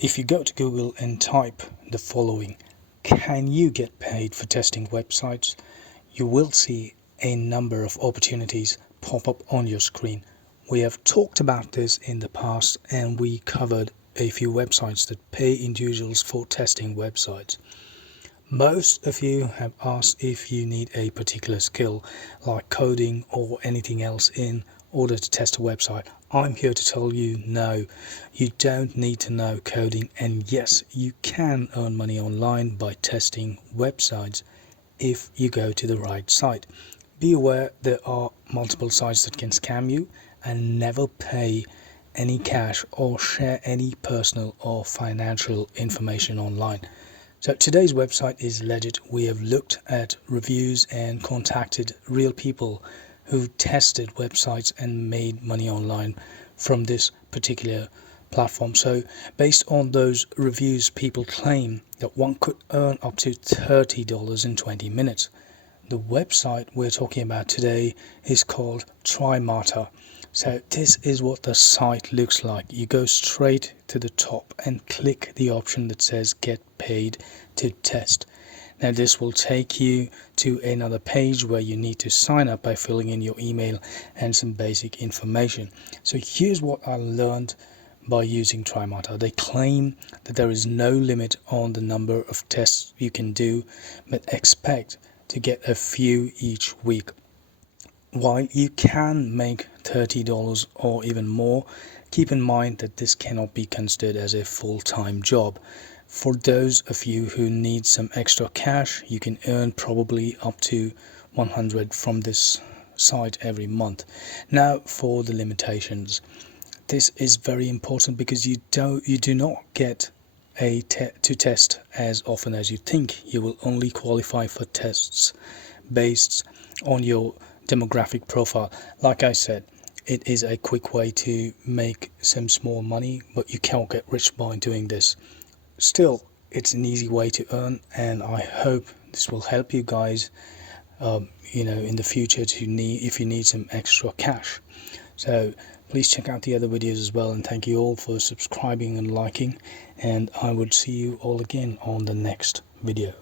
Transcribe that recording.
If you go to Google and type the following, can you get paid for testing websites? You will see a number of opportunities pop up on your screen. We have talked about this in the past and we covered a few websites that pay individuals for testing websites. Most of you have asked if you need a particular skill like coding or anything else in order to test a website. I'm here to tell you no, you don't need to know coding, and yes, you can earn money online by testing websites if you go to the right site. Be aware there are multiple sites that can scam you, and never pay any cash or share any personal or financial information online. So today's website is legit. We have looked at reviews and contacted real people who tested websites and made money online from this particular platform. So based on those reviews, people claim that one could earn up to $30 in 20 minutes. The website we're talking about today is called Trymata. So this is what the site looks like. You go straight to the top and click the option that says get paid to test. Now this will take you to another page where you need to sign up by filling in your email and some basic information. So here's what I learned by using Trymata. They claim that there is no limit on the number of tests you can do, but expect to get a few each week. While you can make $30 or even more, keep in mind that this cannot be considered as a full-time job. For those of you who need some extra cash, you can earn probably up to $100 from this site every month. Now for the limitations. This is very important because you do not get to test as often as you think. You will only qualify for tests based on your demographic profile. Like I said, it is a quick way to make some small money, but you cannot get rich by doing this. Still, it's an easy way to earn, and I hope this will help you guys in the future if you need some extra cash. So please check out the other videos as well, and thank you all for subscribing and liking, and I would see you all again on the next video.